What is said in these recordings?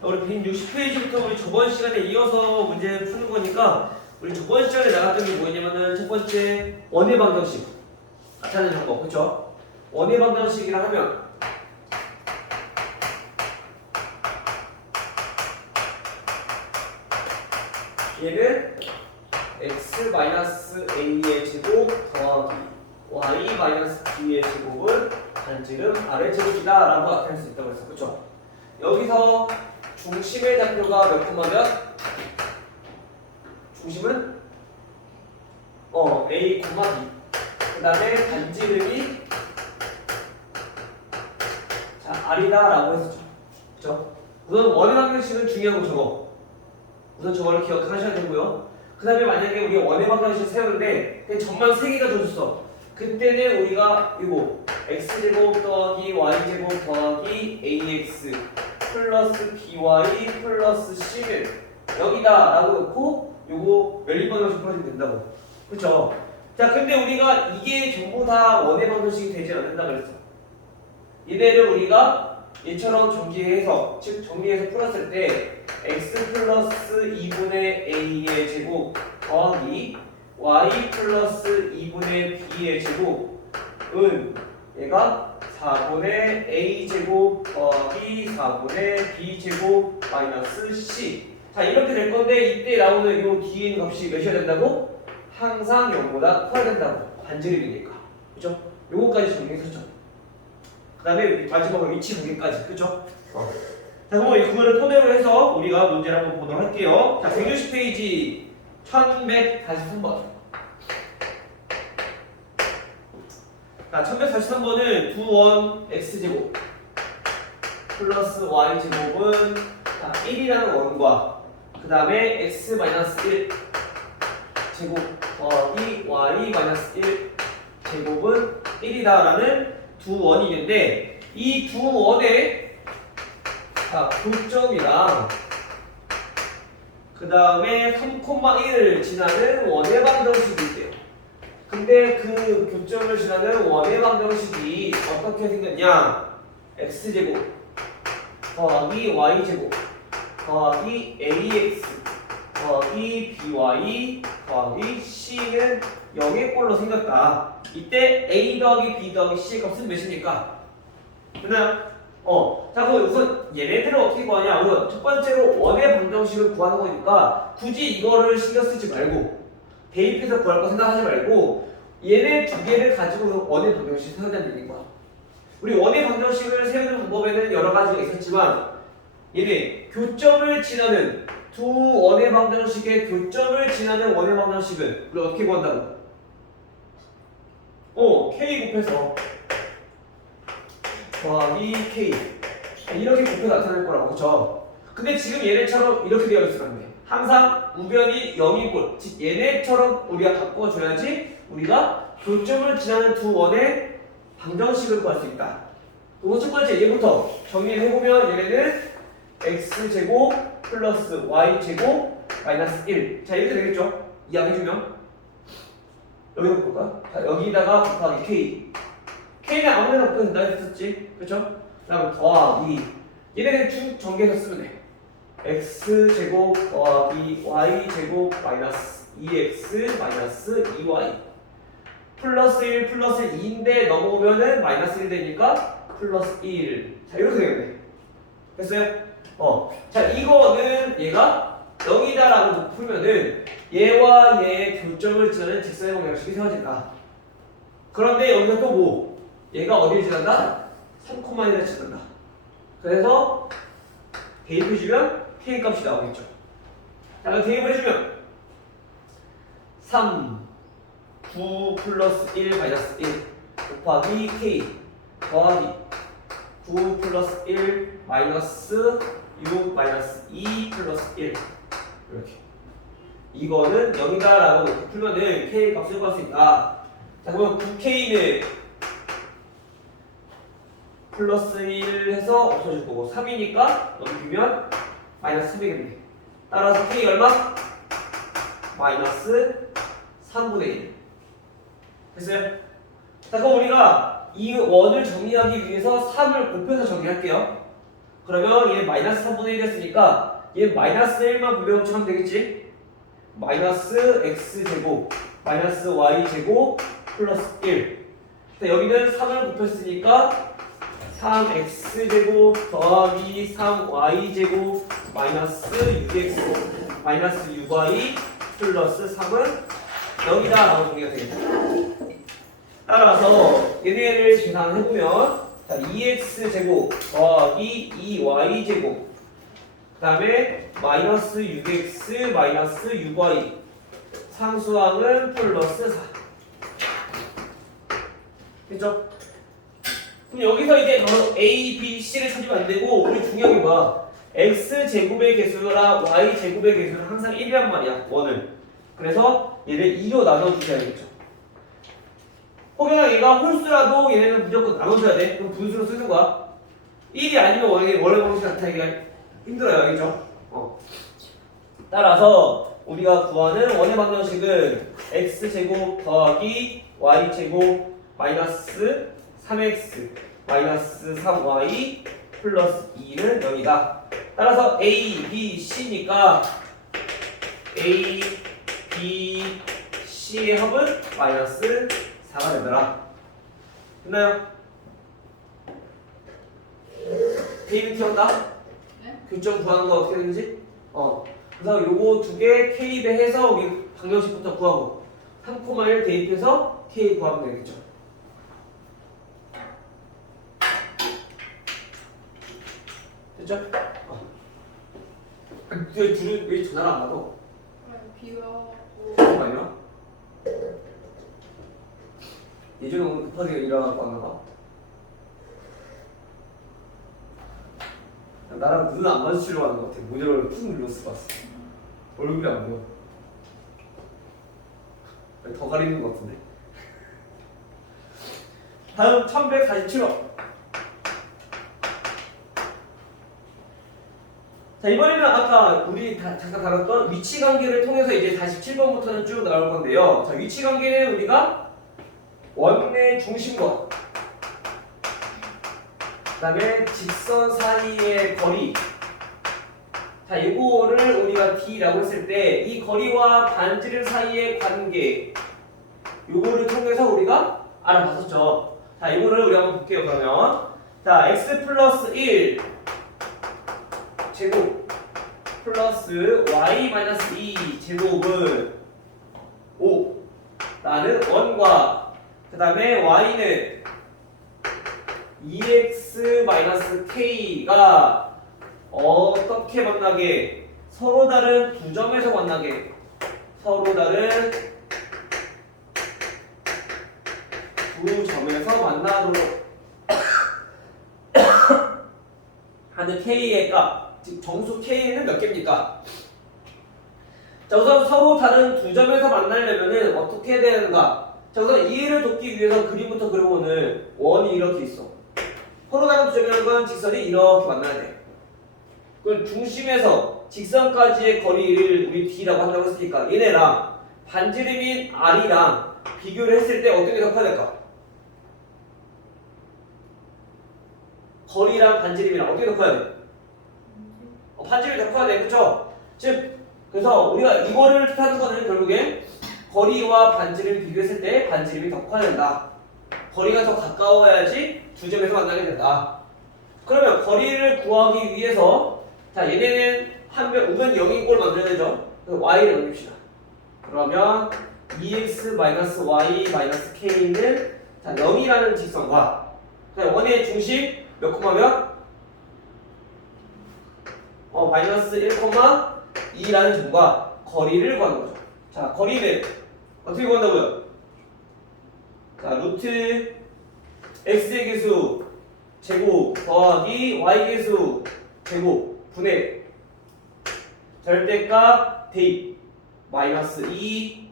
우리 160페이지부터 우리 저번 시간에 이어서 문제 푸는 거니까 우리 저번 시간에 나갔던 게 뭐였냐면은 첫 번째 원의 방정식 나타내는 방법, 그쵸? 원의 방정식이라 하면 얘는 x-a의 제곱 더하기 y-b의 제곱은 반지름 r의 제곱이다 라고 나타낼 수 있다고 했어, 그쵸? 여기서 중심의 좌표가 몇 콤마 몇? 중심은 a, b. 그 다음에 반지름이 자 r이다 라고 했었죠. 그쵸? 우선 원의 방정식은 중요한 거 저거. 우선 저거를 기억하셔야 되고요. 그 다음에 만약에 우리가 원의 방정식을 세우는데 그냥 점만 3개가 줘줬어. 그때는 우리가 이거 x제곱 더하기 y제곱 더하기 ax 플러스 by 플러스 c는 여기다 라고 놓고 요거 연립 방정식 풀어주면 된다고. 그쵸? 자, 근데 우리가 이게 전부 다 원의 방정식이 되지 않는다 그랬어. 얘네를 우리가 얘처럼 정리해서, 즉 정리해서 풀었을 때 x 플러스 2분의 a의 제곱 더하기 y 플러스 2분의 b의 제곱은 얘가 4분의 a제곱 더하기 4분의 b제곱 마이너스 c. 자, 이렇게 될 건데 이때 나오는 이 뒤에 있는 값이 몇이어야 된다고? 항상 0보다 커야 된다고. 반지름이니까. 그죠? 요거까지 정리했었죠. 그 다음에 마지막으로 위치 관계까지. 그죠? 자, 그럼 그거를 토대로 해서 우리가 문제를 한번 보도록 할게요. 자, 160페이지 1143번. 자, 1143번은 두원 x제곱 플러스 y제곱은 1이라는 원과 그 다음에 x-1 제곱 더하기 y-1 제곱은 1이다 라는 두 원이 있는데 이 두 원의 교점이랑 그 다음에 3,1을 지나는 원의 방정식이 있대요. 근데 그 교점을 지나는 원의 방정식이 어떻게 생겼냐? x제곱 더하기 y제곱 더하기 ax 더하기 by 더하기 c는 0의 꼴로 생겼다. 이때 a 더하기 b 더하기 c의 값은 몇입니까? 됐나요? 자, 그럼 우선 얘네들을 어떻게 구하냐? 우선 첫 번째로 원의 방정식을 구하는 거니까 굳이 이거를 신경 쓰지 말고 대입해서 구할 거 생각하지 말고 얘네 두 개를 가지고 원의 방정식을 세우자는 얘기인 거야. 우리 원의 방정식을 세우는 방법에는 여러 가지가 있었지만 얘네 교점을 지나는 두 원의 방정식의 교점을 지나는 원의 방정식은 우리 어떻게 구한다고? k 곱해서 더하기 k 이렇게 곱해서 나타날 거라고. 그쵸? 근데 지금 얘네처럼 이렇게 되어 있으면 돼. 항상 우변이 0인 꼴, 즉 얘네처럼 우리가 바꿔줘야지 우리가 교점을 지나는 두 원의 방정식을 구할 수 있다. 그리고 첫 번째 얘부터 정리를 해보면 얘네는 x제곱 플러스 y제곱 마이너스 1. 자, 이렇게 되겠죠? 이항해주면 여기다 볼까? 자, 여기다가 곱하기 k. k는 아무데나 곱해도 된다 했었지? 그쵸? 그 다음 더하기 얘네는 쭉 전개해서 쓰면 돼. x제곱 더하기 y제곱 마이너스 2x 마이너스 2y 플러스 1 플러스 2인데 넘어오면은 마이너스 1 되니까 플러스 1. 자, 이렇게 되겠네. 됐어요? 자, 이거는 얘가 0이다라고 풀면은 얘와 얘의 교점을 지나는 직선의 방정식이 세워진다. 그런데 여기서 또 뭐? 얘가 어디를 지난다? 3,1을 지난다. 그래서 대입해주면 k 값이 나오겠죠. 자, 그럼 대입을 해주면 3, 9 플러스 1 마이너스 1 곱하기 k 더하기 9 플러스 1 마이너스 6 마이너스 2 플러스 1 이렇게. 이거는 0이다 라고 놓고 풀면은 k 값을 구할 수 있다. 자, 그러면 9k는 플러스 1 해서 없어질 거고 3이니까 넘기면 마이너스 3이겠네. 따라서 k 얼마? 마이너스 3분의 1. 됐어요? 자, 그럼 우리가 이 원을 정리하기 위해서 3을 곱해서 정리할게요. 그러면 얘 마이너스 3분의 1 했으니까 얘 마이너스 1만 분배법칙하면 되겠지? 마이너스 x제곱 마이너스 y제곱 플러스 1. 여기는 3을 곱했으니까 3x제곱 더하기 3y제곱 마이너스 6x 마이너스 6y 플러스 3은 0이다 라고 정리가 되겠다. 따라서 얘네를 계산해보면 2x제곱 더하기 2y제곱 그 다음에 마이너스 6x 마이너스 6y 상수항은 플러스 4. 됐죠? 그럼 여기서 이제 a, b, c를 찾으면 안 되고 우리 중요한 게 뭐야? x제곱의 개수랑 y제곱의 개수는 항상 1이란 말이야. 원을. 그래서 얘를 2로 나눠주셔야겠죠. 혹여나 얘가 홀수라도 얘네는 무조건 나눠줘야 돼. 그럼 분수로 쓰는 거야. 1이 아니면 원래 방식 나타내기가 힘들어요. 알겠죠? 따라서 우리가 구하는 원의 방정식은 x제곱 더하기 y제곱 마이너스 3x 마이너스 3y 플러스 2는 0이다. 따라서 a, b, c니까 a, b, c의 합은 마이너스 4가 되더라. 됐나요? K는 키웠다? 네? 교점 구하는 거 어떻게 되는지? 그래서 요거 두 개 K 배해서 우리 방정식부터 구하고 3,1 대입해서 K 구하면 되겠죠. 됐죠? 둘은 왜 전화를 안 받아? 비가 그거 아니야? 예전에 오늘 급하게 일어나고 왔나 봐. 나랑 눈 안 마주치려고 하는 것 같아. 모니터를 푹 눌렀을 것 같아. 얼굴이 안 보여. 더 가리는 것 같은데. 다음 1147번. 자, 이번에는 아까 우리 잠깐 다뤘던 위치 관계를 통해서 이제 47번부터는 쭉 나올 건데요. 자, 위치 관계는 우리가 원의 중심과 그 다음에 직선 사이의 거리. 자, 이거를 우리가 D라고 했을 때 이 거리와 반지름 사이의 관계 요거를 통해서 우리가 알아봤었죠. 자, 이거를 우리 한번 볼게요. 그러면 자, x 플러스 1 제곱 플러스 y 마이너스 2 제곱은 5 나는 1과 그 다음에 y는 2x 마이너스 k가 어떻게 만나게? 서로 다른 두 점에서 만나게. 서로 다른 두 점에서 만나도록 하는 k의 값. 즉 정수 k는 몇 개입니까? 자, 우선 서로 다른 두 점에서 만나려면은 어떻게 해야 되는가? 자, 우선 이해를 돕기 위해서 그림부터 그려보는 원이 이렇게 있어. 서로 다른 두 점이라는 건 직선이 이렇게 만나야 돼. 그럼 중심에서 직선까지의 거리를 우리 D라고 한다고 했으니까 얘네랑 반지름인 R이랑 비교를 했을 때 어떤 게 더 커야 될까? 거리랑 반지름이랑 어떻게 더 커야 돼? 반지름이 더 커야 돼. 그쵸? 즉 그래서 우리가 이거를 뜻하는 거는 결국에 거리와 반지름을 비교했을 때 반지름이 더 커야 된다. 거리가 더 가까워야지 두 점에서 만나게 된다. 그러면 거리를 구하기 위해서 자, 얘네는 우변 0인 꼴 만들어야 되죠. 그래서 y를 넘깁시다. 그러면 2x-y-k는 자, 0이라는 직선과 원의 중심 몇 콤마면? 마이너스 1,2라는 점과 거리를 구하는 거죠. 자, 거리는 어떻게 구한다고요? 자, 루트 x의 개수 제곱 더하기 y 개수 제곱 분의 절대값 대입 마이너스 2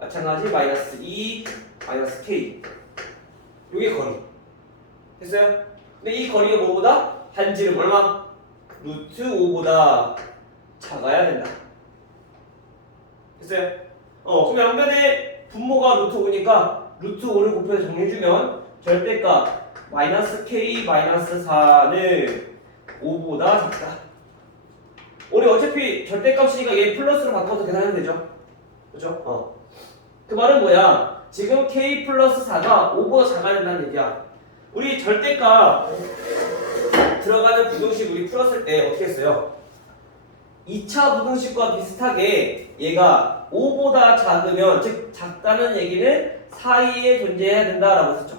마찬가지 마이너스 2 마이너스 k 요게 거리 됐어요? 근데 이 거리가 뭐보다? 반지름 얼마? 루트 5보다 작아야 된다. 됐어요? 그럼 양변에 분모가 루트 5니까 루트 5를 곱해서 정리해주면 절대값 마이너스 k 마이너스 4는 5보다 작다. 우리 어차피 절대값이니까 얘 플러스로 바꿔서 계산하면 되죠. 그죠? 그 말은 뭐야? 지금 k 플러스 4가 5보다 작아야 된다는 얘기야. 우리 절대값 들어가는 부등식 우리 풀었을 때 어떻게 했어요? 2차 부등식과 비슷하게 얘가 5보다 작으면, 즉 작다는 얘기는 사이에 존재해야 된다라고 했었죠.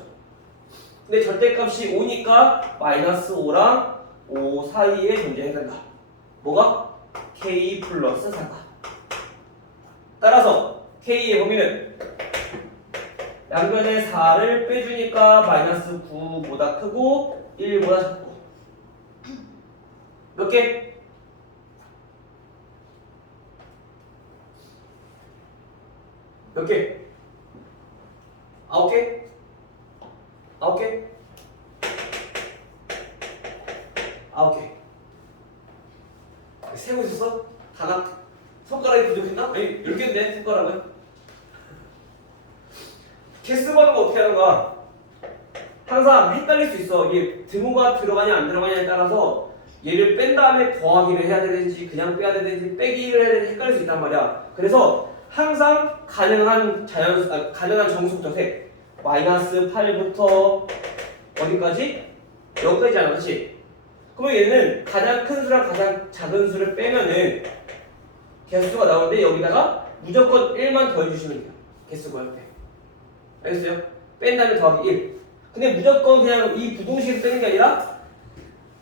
근데 절대값이 5니까 마이너스 5랑 5 사이에 존재해야 된다. 뭐가? k 플러스 4가. 따라서 k의 범위는 양변에 4를 빼주니까 마이너스 9보다 크고 1보다 작고. 몇 개? 몇 개? 9개? 9개? 9개. 세고 있었어? 하나? 손가락이 부족했나? 아니 10개인데 손가락은? 개수 보는 거 어떻게 하는가? 항상 헷갈릴 수 있어. 이게 등호가 들어가냐 안 들어가냐에 따라서 얘를 뺀 다음에 더하기를 해야 되는지 그냥 빼야 되는지 빼기를 해야 되는지 헷갈릴 수 있단 말이야. 그래서 항상 가능한 가능한 정수부터 세. 마이너스 8부터 어디까지? 여기까지잖아, 그렇지? 그러면 얘는 가장 큰 수랑 가장 작은 수를 빼면은 개수가 나오는데 여기다가 무조건 1만 더해주시면 돼요. 개수 구할 때. 알겠어요? 뺀 다음에 더하기 1. 근데 무조건 그냥 이 부등식을 빼는 게 아니라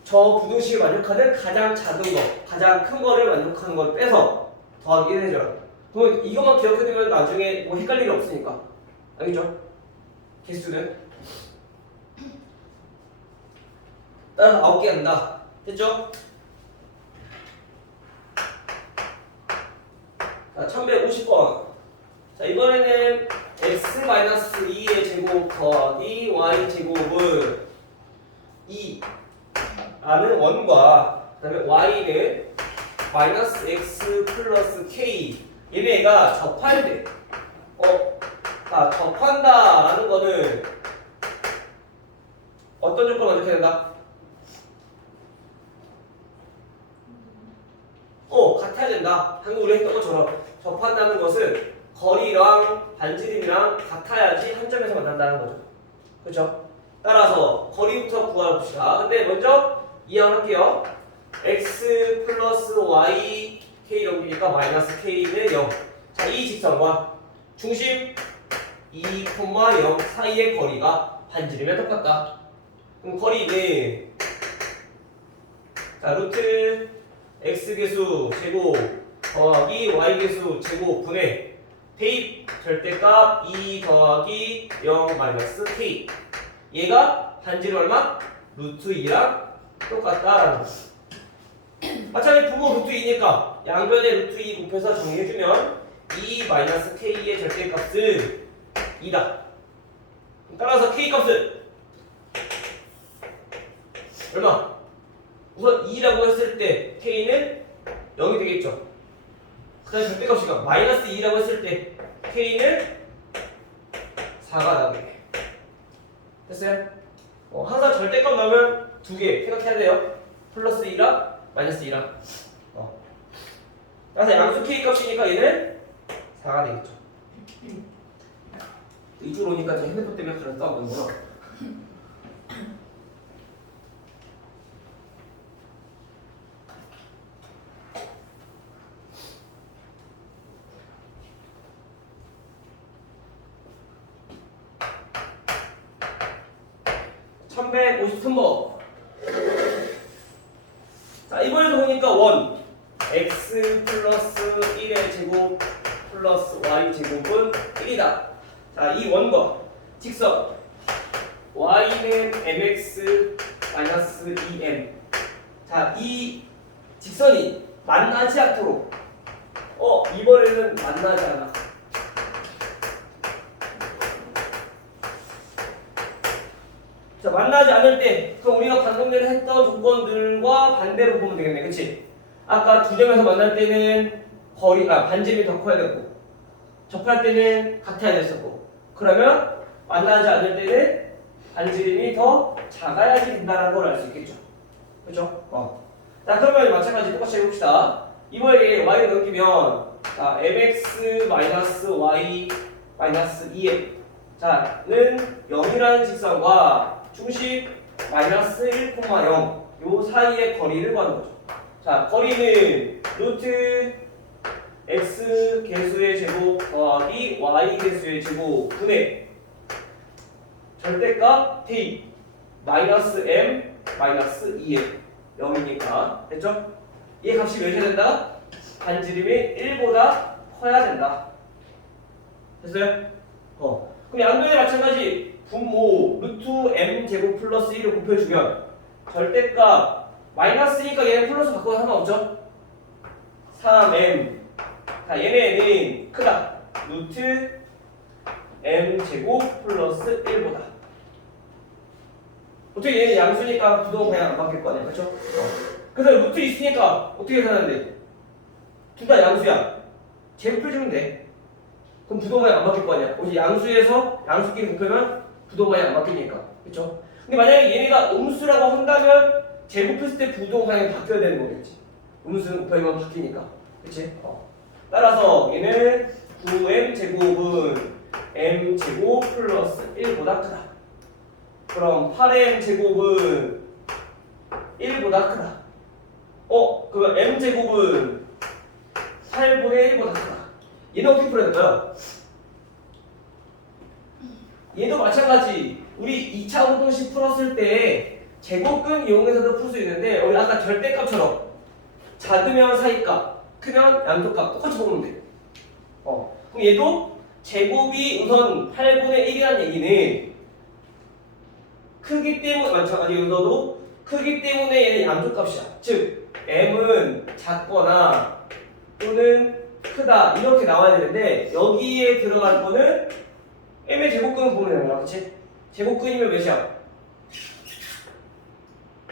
저 부등식을 만족하는 가장 작은 거, 가장 큰 거를 만족하는 걸 빼서 더하기 1 해줘라. 그러면 이것만 기억해두면 나중에 뭐 헷갈릴 일 없으니까. 알겠죠? 개수는 따라서 9개 한다. 됐죠? 자, 1150번. 자, 이번에는 x-2의 제곱 더하기 y 제곱은 2라는 원과 그 다음에 y는 마이너스 x 플러스 k 얘네가 접할 때 접한다라는 거는 어떤 조건 만족해야 된다? 같아야 된다. 방금 우리 했던 것처럼 접한다는 것은 거리랑 반지름이랑 같아야지 한 점에서 만난다는 거죠. 그렇죠? 따라서 거리부터 구해봅시다. 근데 먼저 이항할게요. x 플러스 y k 넘기니까 마이너스 k는 0. 자, 이 직선과 중심 2, 0 사이의 거리가 반지름에 똑같다. 그럼 거리는 자 루트 x계수 제곱 더하기 y계수 제곱 분의 대입 절대값 2 더하기 0 마이너스 k. 얘가 반지름 얼마? 루트 2랑 똑같다라는 거. 마찬가지 부호 루트 2니까 양변에 루트 2 곱해서 정리해주면 2 마이너스 k의 절대값은 2다. 따라서 k 값은 얼마? 우선 2라고 했을 때 k는 0이 되겠죠. 그 다음에 절대값이가 마이너스 2라고 했을 때 k는 4가 나오게. 됐어요? 항상 절대값 나오면 두 개 생각해야 돼요. 플러스 2랑 마이너스 2랑. 그래서 양수 k 값이니까 얘는 4가 되겠죠. 이쪽으로 오니까 제 핸드폰 때문에 그런 싸우는구나. (1153번) 자, 이번에도 보니까 원 x 플러스 1의 제곱 플러스 y 제곱은 1이다. 자, 이 원과 직선 y는 mx 마이너스 2m. 자, 이 직선이 만나지 않도록 이번에는 만나지 않아. 자, 만나지 않을 때 그럼 우리가 방금 전에 했던 조건들과 반대로 보면 되겠네. 그치? 아까 두 점에서 만날 때는 반지름이 더 커야 되고 접할 때는 같아야 됐었고, 그러면 만나지 않을 때는 반지름이 더 작아야지 된다는 걸 알 수 있겠죠. 그죠? 자, 그러면 마찬가지 똑같이 해봅시다. 이번에 y를 넘기면 자, mx y 2m 자는 0이라는 직선과 중심 마이너스 1,0 요 사이의 거리를 구하는 거죠. 자, 거리는 루트 x 개수의 제곱 더하기 y 개수의 제곱 분의 절대값 t 마이너스 m 마이너스 2m 0이니까 됐죠? 이 값이 몇이 된다? 반지름이 1보다 커야 된다. 됐어요? 그럼 양변에 마찬가지 분모 루트 m 제곱 플러스 1을 곱해주면 절대값 마이너스니까 얘는 플러스 바꿔도 상관없죠? 3m 자, 얘네는 크다. 루트 m 제곱 플러스 1보다. 어떻게 얘는 양수니까 부동은 그냥 안 바뀔 거 아니야, 그렇죠? 그래서 루트 있으니까 어떻게 사는데? 둘 다 양수야. 제곱해주면 돼. 그럼 부동방이 안 바뀔 거 아니야. 오직 양수에서 양수끼리 곱하면 부동방이 안 바뀌니까, 그렇죠? 근데 만약에 얘네가 음수라고 한다면 제곱했을 때 부동방이 바뀌어야 되는 거겠지. 음수는 곱하기만 바뀌니까, 그렇지? 따라서 얘는 9m 제곱은 m 제곱 플러스 1보다 크다. 그럼 8m 제곱은 1보다 크다. 그 m 제곱은 8분의 1보다 크다. 얘는 어떻게 풀어야 될까요? 얘도 마찬가지. 우리 2차 운동식 풀었을 때 제곱근 이용해서도 풀 수 있는데 우리 아까 절대값처럼 작으면 사이값, 크면 양쪽값 똑같이 보면 돼. 그럼 얘도 제곱이 우선 8분의 1이라는 얘기는 크기 때문에 마찬가지 여기서도 크기 때문에 얘는 양쪽값이야. 즉 m은 작거나 또는 크다 이렇게 나와야 되는데 여기에 들어갈 거는 m의 제곱근을 보면 되는 거야, 그렇지? 제곱근이면 몇이야?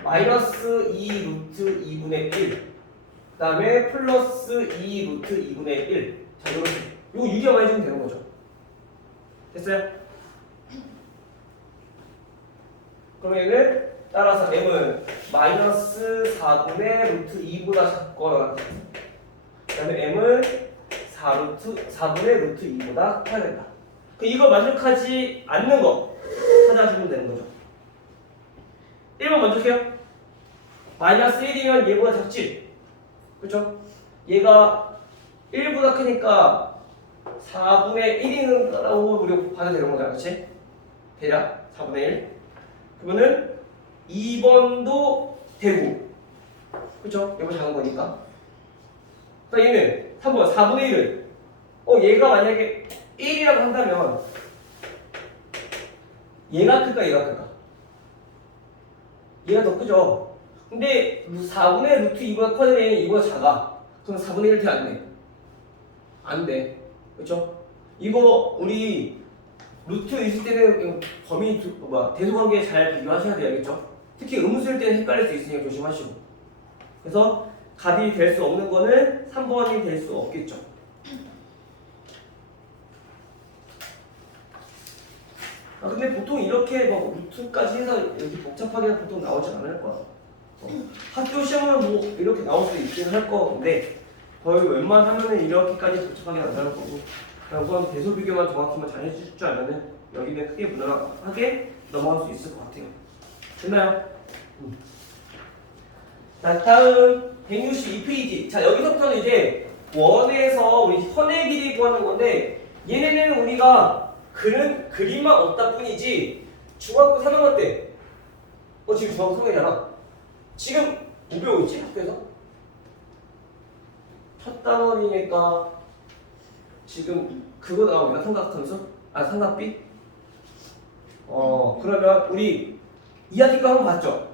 마이너스 2 루트 2분의 1 그 다음에 플러스 2 루트 2분의 1 자, 이렇게 이거 유기만 해주면 되는 거죠. 됐어요? 그러면은 따라서 m은 마이너스 4분의 루트 2보다 작거나 그 다음에 m은 4분의 루트 2보다 커야 된다. 이거 만족하지 않는 거 찾아주면 되는 거죠. 1번 만족해요? 마이너스 1이면 얘보다 작지? 그렇죠? 얘가 1보다 크니까 4분의 1이는 거라고 우리가 봐도 되는 거잖아, 그렇지? 대략 4분의 1 그러면은 2번도 되고 그렇죠? 얘보다 작은 거니까 그러니까 얘는 3번 4분의 1은 얘가 만약에 1이라고 한다면 얘가 클까 얘가 클까? 얘가 더 크죠? 근데 4분의 루트 2보다 커지면 얘는 2보다 작아. 그럼 4분의 1 돼? 안 돼? 안 돼. 그렇죠? 이거 우리 루트 있을 때는 범위 대소관계 잘 비교하셔야 돼요. 알겠죠? 특히 음수일 때는 헷갈릴 수 있으니까 조심하시고. 그래서 답이 될 수 없는 거는 3번이 될 수 없겠죠. 근데 보통 이렇게 막 루트까지 해서 이렇게 복잡하게 보통 나오지 않을 거야. 학교 시험은 뭐 이렇게 나올 수도 있긴 할 건데 거의 웬만하면은 이렇게까지 복잡하게 안 나올 거고 그냥 우선 대소 비교만 정확히만 잘 해줄 줄 알면은 여기는 크게 무난하게 넘어갈 수 있을 것 같아요. 됐나요? 자, 다음 162페이지. 자, 여기서부터는 이제 원에서 우리 현의 길이 구하는 건데 얘네는 우리가 그림만 없다 뿐이지 중학교 3학년 때 지금 중학교 3학년이잖아. 지금 뭐 배우고 있지? 학교에서? 첫 단원이니까 지금 그거 나오니까 삼각함수? 삼각비? 그러면 우리 2학기 거 한번 봤죠?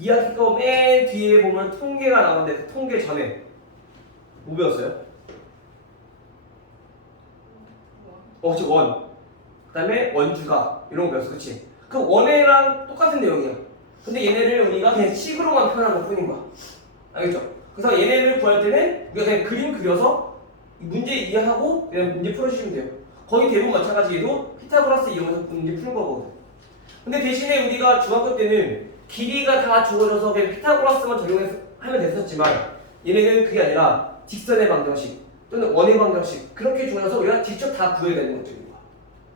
2학기 거 맨 뒤에 보면 통계가 나오는데 그 통계 전에 뭐 배웠어요? 즉 원. 그 다음에 원주가 이런 거 배웠어, 그치? 그 원애랑 똑같은 내용이야. 근데 얘네를 우리가 그냥 식으로만 표현한 것 뿐인 거야. 알겠죠? 그래서 얘네를 구할 때는 우리가 그냥 그림 그려서 문제 이해하고 그냥 문제 풀어주시면 돼요. 거의 대부분 마찬가지로 피타고라스 이용해서 문제 푸는 거거든. 근데 대신에 우리가 중학교 때는 길이가 다 주어져서 그냥 피타고라스만 적용하면 됐었지만 얘네는 그게 아니라 직선의 방정식 또는 원의 방정식 그렇게 주어져서 우리가 직접 다 구해야 되는 것들인 거야.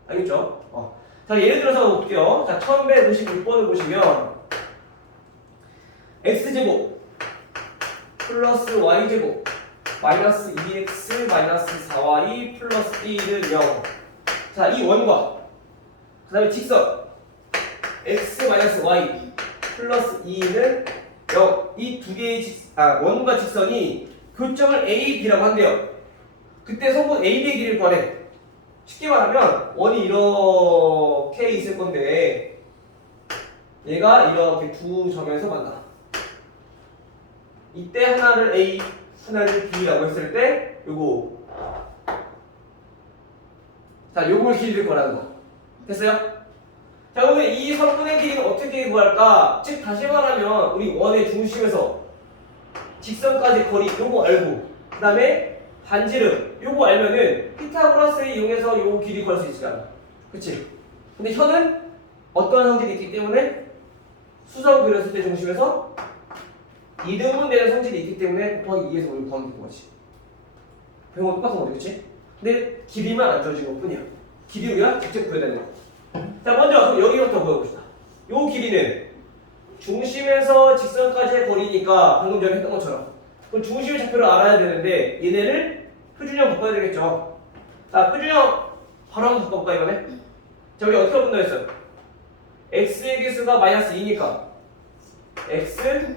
알겠죠? 자 예를 들어서 볼게요. 자 1156번을 보시면 x제곱 플러스 y제곱 마이너스 2x 마이너스 4y 플러스 1은 0. 자 이 원과 그 다음에 직선 x 마이너스 y 플러스 2는 0. 이 두 개의 원과 직선이 교점을 A, B라고 한대요. 그때 성분 A, B의 길이를 구하래. 쉽게 말하면 원이 이렇게 있을 건데 얘가 이렇게 두 점에서 만나. 이때 하나를 A, 하나를 B라고 했을 때 요거 자 요걸 길이를 구하라는 거. 됐어요? 자 그러면 이 성분의 길이는 어떻게 구할까? 즉 다시 말하면 우리 원의 중심에서 직선까지 거리 요거 알고 그 다음에 반지름 요거 알면은 피타고라스를 이용해서 요거 길이 구할 수 있잖아. 그치? 근데 현은 어떠한 성질이 있기 때문에 수성 그렸을 때 중심에서 이등분되는 성질이 있기 때문에 곱하기 2에서 우리 구하면 되는 거지. 배운 거 똑같은 거지, 그치? 근데 길이만 안 줘진 것 뿐이야. 길이 우리가 직접 구해야 되는 거. 자 먼저 그럼 여기부터 보여봅시다. 요 길이는 중심에서 직선까지의 거리니까 방금 전에 했던 것처럼 그럼 중심의 좌표를 알아야 되는데 얘네를 표준형 바꿔야 되겠죠. 자 표준형 바로 한번 바꿔볼까 이번에? 자 우리 어떻게 분노했어요? x의 개수가 마이너스 2니까 x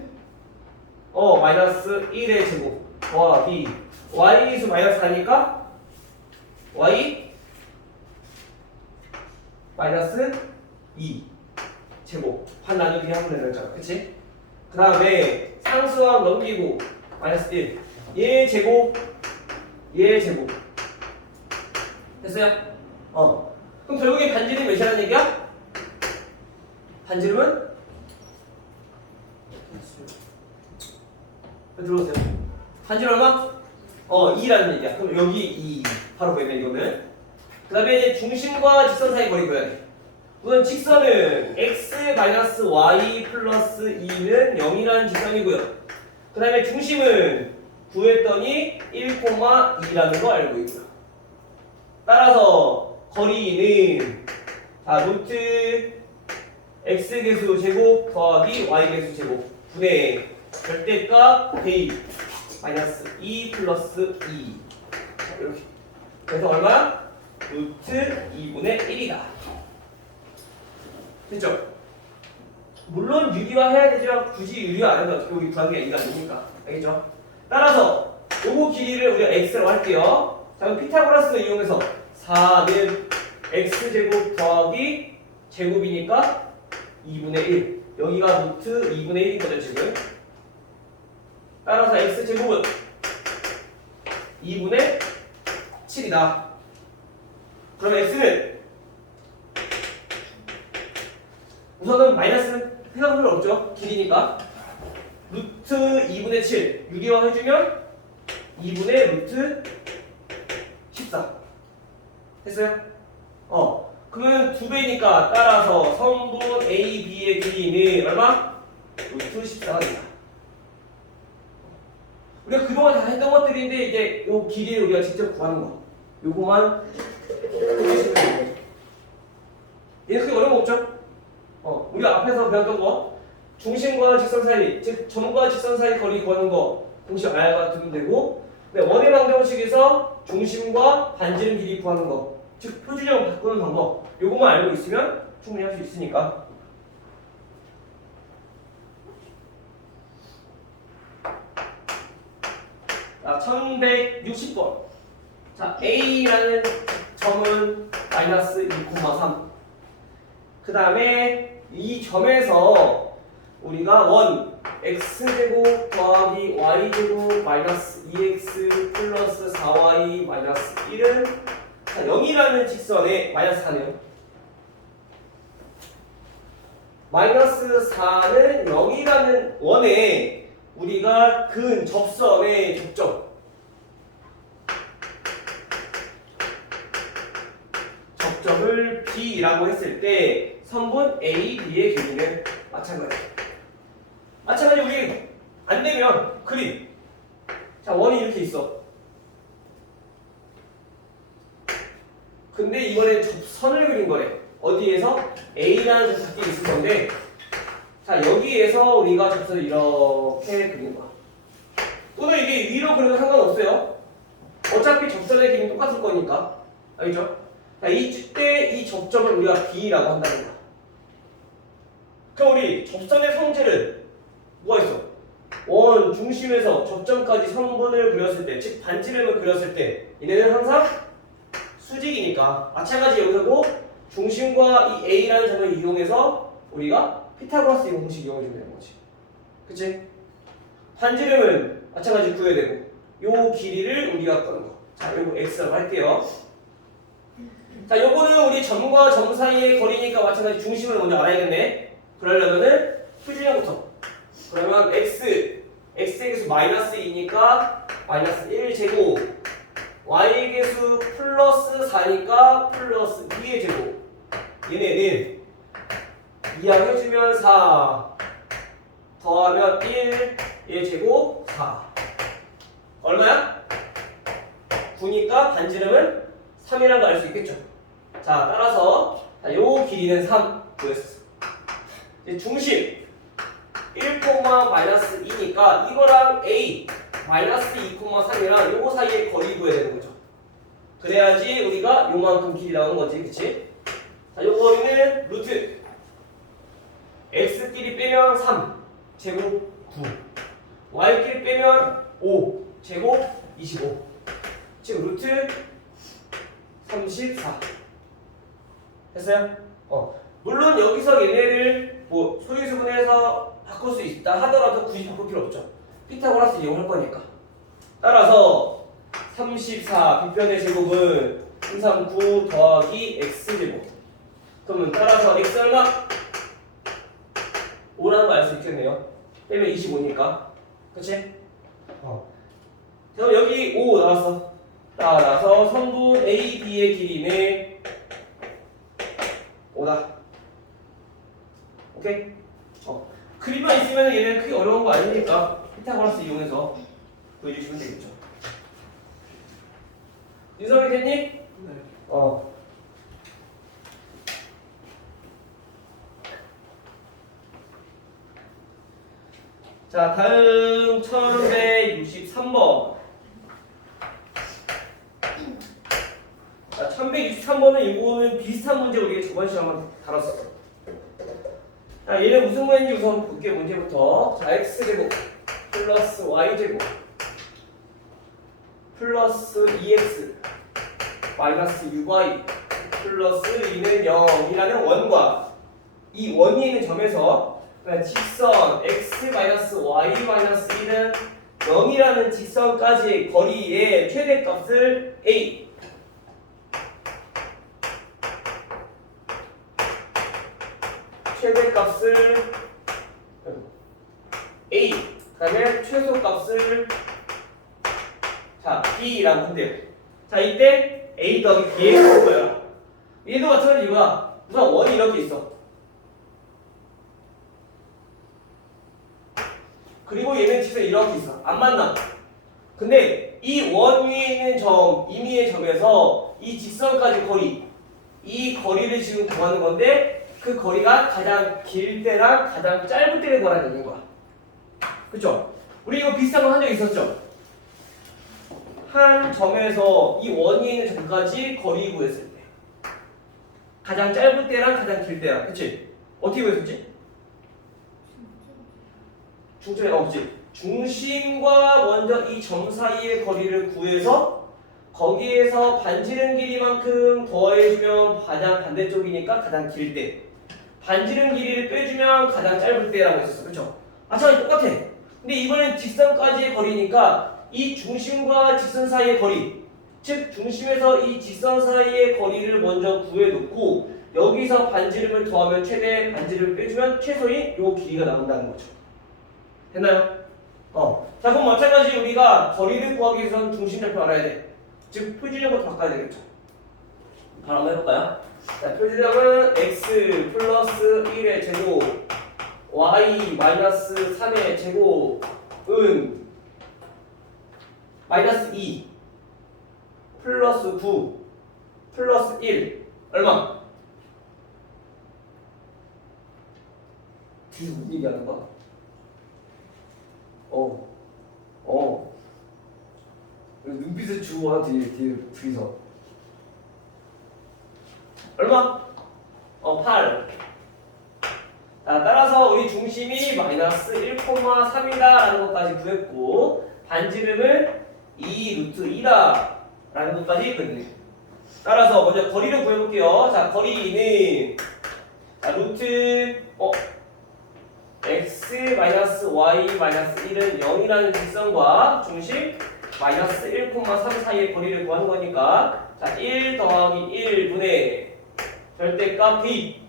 마이너스 1의 제곱 더하기 y 개수 마이너스 4니까 y 마이너스 2 제곱 반 나누기 하면 되는 거잖아. 그치? 그 다음에 상수항 넘기고 마이너스 1 얘 제곱 얘 제곱 됐어요? 그럼 결국에 반지름이 몇이라는 얘기야? 반지름은? 들어오세요. 반지름 얼마? 2라는 얘기야. 그럼 여기 2 바로 보이네 이거는. 그 다음에 중심과 직선 사이 거리 구해야 돼. 우선 직선은 x-y 플러스 2는 0이라는 직선이고요. 그 다음에 중심은 구했더니 1,2라는 거 알고 있고요. 따라서 거리는 루트 x개수 제곱 더하기 y개수 제곱 분의 절대값 대입 마이너스 2 플러스 2 이렇게. 그래서 얼마야? 루트 2분의 1이다. 됐죠? 물론 유리화 해야 되지만 굳이 유리화 안 해도 어떻게 우리 구하는 게 이가 아니니까. 알겠죠? 따라서 요거 길이를 우리가 x라고 할게요. 자 그럼 피타고라스를 이용해서 4는 x제곱 더하기 제곱이니까 2분의 1 여기가 루트 2분의 1인 거죠 지금. 따라서 x제곱은 2분의 7이다. 그럼 x는 우선은 마이너스는 생각할 필요 없죠. 길이니까 루트 2분의 7 유리화 해주면 2분의 루트 14 됐어요? 그러면 2배니까 따라서 성분 A, B의 길이는 얼마? 루트 14가 된다. 우리가 그동안 다 했던 것들인데 이제 요 길이를 우리가 직접 구하는 거 요거만 해주시면 돼요. 얘는 크게 어려운 거 없죠? 우리가 앞에서 배웠던 거 중심과 직선 사이, 즉 점과 직선 사이 거리 구하는 거 공식 알아두면 되고 원의 방정식에서 중심과 반지름 길이 구하는 거, 즉 표준형 바꾸는 방법 요것만 알고 있으면 충분히 할 수 있으니까. 자 1160번. 자 A라는 점은 마이너스 2,3. 그 다음에 이 점에서 우리가 원 x제곱 더하기 y제곱 마이너스 2x 플러스 4y 마이너스 1은 0이라는 직선에 마이너스 4네요. 마이너스 4는 0이라는 원에 우리가 근 접선의 접점을 B라고 했을 때 선분 A, B의 길이는 마찬가지예요. 마찬가지로 우리 안 되면 그림. 자, 원이 이렇게 있어. 근데 이번에 접선을 그린 거래. 어디에서? A라는 접착이 있을 건데, 자, 여기에서 우리가 접선을 이렇게 그린 거야. 또는 이게 위로 그려도 상관없어요. 어차피 접선의 길이는 똑같을 거니까. 알겠죠? 자, 이때 이 접점을 우리가 B라고 한다는 거야. 그럼 우리 접선의 성질은 뭐가 있어? 원 중심에서 접점까지 선분을 그렸을 때, 즉 반지름을 그렸을 때 얘네는 항상 수직이니까 마찬가지 여기서도 중심과 이 A라는 점을 이용해서 우리가 피타고라스 공식 이용해주면 되는 거지. 그치? 반지름은 마찬가지 구해야 되고 요 길이를 우리가 구하는 거. 자, 요거 X라고 할게요. 자, 요거는 우리 점과 점 사이의 거리니까 마찬가지 중심을 먼저 알아야겠네. 그러려면은 표준형부터. 그러면 x계수 마이너스 2니까 마이너스 1제곱, y계수 플러스 4니까 플러스 2의 제곱. 얘네는 이항해주면 4 더하면 1의 제곱 4. 얼마야? 9니까 반지름은 3이라는 걸 알 수 있겠죠. 자, 따라서 요 길이는 3 구했어. 이제 중심 1, 마이너스 2니까 이거랑 A 마이너스 2, 3이랑 요거 사이에 거리 구해야 되는 거죠. 그래야지 우리가 요만큼 길이 나오는 거지, 그치? 자, 요 거리는 루트 x끼리 빼면 3 제곱 9, y끼리 빼면 5 제곱 25, 즉 루트 34. 됐어요? 물론 여기서 얘네를 뭐 소유수분해서 바꿀 수 있다 하더라도 굳이 바꿀 필요 없죠. 피타고라스 이용할 거니까. 따라서 34 비편의 제곱은 339 더하기 x제곱. 그러면 따라서 x 얼마? 5라는 거 알 수 있겠네요. 빼면 25니까. 그치? 그럼 여기 5 나왔어. 따라서 선분 AB의 길이는 5다. 오케이? 그림만 있으면 얘는 크게 어려운 거 아니니까 피타고라스 이용해서 보여주시면 되겠죠. 윤성이 됐니? 네. 자, 다음 1163번. 자, 1163번은 이거는 비슷한 문제 우리가 저번 시간에 한번 다뤘어. 자, 얘는 무슨 문제인지 우선 볼게요. 문제부터. 자, x제곱 플러스 y제곱 플러스 2x 마이너스 6y 플러스 2는 0이라는 원과 이 원이 있는 점에서 직선 x-y-1은 0이라는 직선까지의 거리의 최대값을 a 최대값을 a 그 다음에 최소값을 자 b라고 한대요. 자, 이때 a 더하기 b의 거야. 얘도 마찬가지 이거야. 우선 원이 이렇게 있어. 그리고 얘는 직선 이렇게 있어. 안 만나. 근데 이 원 위에 있는 점, 임의의 점에서 이 직선까지 거리, 이 거리를 지금 구하는 건데 그 거리가 가장 길 때랑 가장 짧을 때를 구하라는 얘기인 거야. 그쵸? 우리 이거 비슷한 거 한 적 있었죠? 한 점에서 이 원이 있는 점까지 거리 구했을 때 가장 짧을 때랑 가장 길 때랑, 그치? 어떻게 구했었지? 중점에 없지. 중심과 먼저 이 점 사이의 거리를 구해서 거기에서 반지름 길이만큼 더해주면 가장 반대쪽이니까 가장 길 때, 반지름 길이를 빼주면 가장 짧을 때라고 했었어. 그쵸? 마찬가지 똑같아. 근데 이번엔 직선까지의 거리니까 이 중심과 직선 사이의 거리, 즉 중심에서 이 직선 사이의 거리를 먼저 구해놓고 여기서 반지름을 더하면 최대, 반지름을 빼주면 최소인 요 길이가 나온다는 거죠. 됐나요? 자, 그럼 마찬가지 우리가 거리를 구하기 위해서는 중심좌표 알아야 돼. 즉 표준형부터 바꿔야 되겠죠. 바로 한번 해볼까요? 자, 표준형은 x 플러스 1의 제곱 y 마이너스 3의 제곱은 마이너스 2 플러스 9 플러스 1 얼마? 뒤에서 무슨 얘기하는 거야? 눈빛을 주고 와 뒤에 둘이서 얼마? 8. 자, 따라서 우리 중심이 마이너스 1,3이다 라는 것까지 구했고 반지름은 2 루트 2다 라는 것까지 구했네. 따라서 먼저 거리를 구해볼게요. 자, 거리는 자, 루트 x 마이너스 y 마이너스 1은 0이라는 직선과 중심 마이너스 1,3 사이의 거리를 구하는 거니까 자, 1 더하기 1분의 절대값 b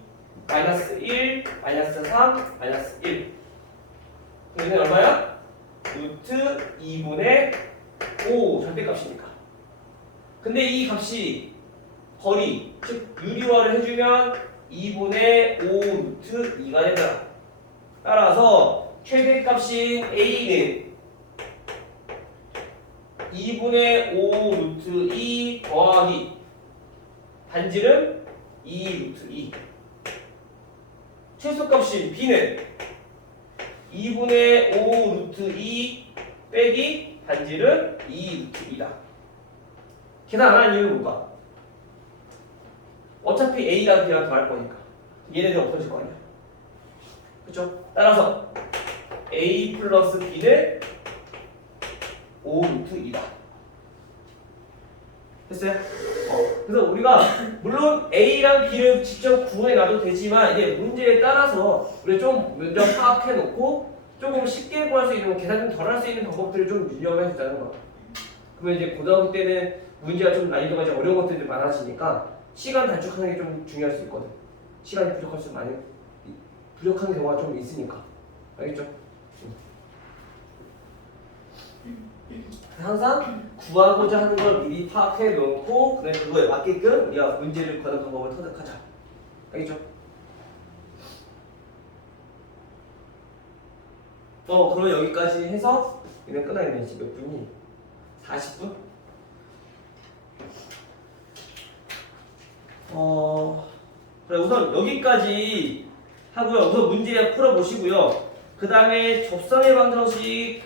마이너스 1 마이너스 3 마이너스 1 그러면 얼마야? 루트 2분의 5 절대값이니까. 근데 이 값이 거리 즉 유리화를 해주면 2분의 5 루트 2가 되더라. 따라서 최대값인 a는 2분의 5 루트 2 더하기 반지름 2 루트 2 최소값인 b는 2분의 5 루트 2 빼기 반지름 2 루트 2다. 계산 안 하는 이유는 뭔가? 어차피 a랑 b랑 더할 거니까 얘네들 없어질 거 아니야. 그렇죠? 따라서 a 플러스 b는 5 루트 2다. 됐어요? 그래서 우리가 물론 a랑 b를 직접 구해놔도 되지만 이제 문제에 따라서 우리가 좀 먼저 파악해놓고 조금 쉽게 구할 수 있는 계산 좀 덜 할 수 있는 방법들을 좀 유념해 주자는 거야. 그러면 이제 고등학교 때는 문제가 좀 난이도가 이제 어려운 것들이 좀 많아지니까 시간 단축하는 게 좀 중요할 수 있거든. 시간이 부족한 경우가 좀 있으니까. 알겠죠? 항상 구하고자 하는 걸 미리 파악해 놓고 그거에 맞게끔 우리가 문제를 구하는 방법을 터득하자. 알겠죠? 그럼 여기까지 해서 이제 끝나겠네. 지금 몇 분이? 40분? 그래 우선 여기까지 하고요. 우선 문제 풀어보시고요. 그 다음에 접선의 방정식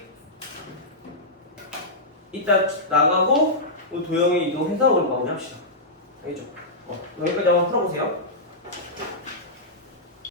이따 나가고 도형이 이동해서 그걸 마무리합시다. 알겠죠? 여기까지 한번 풀어보세요.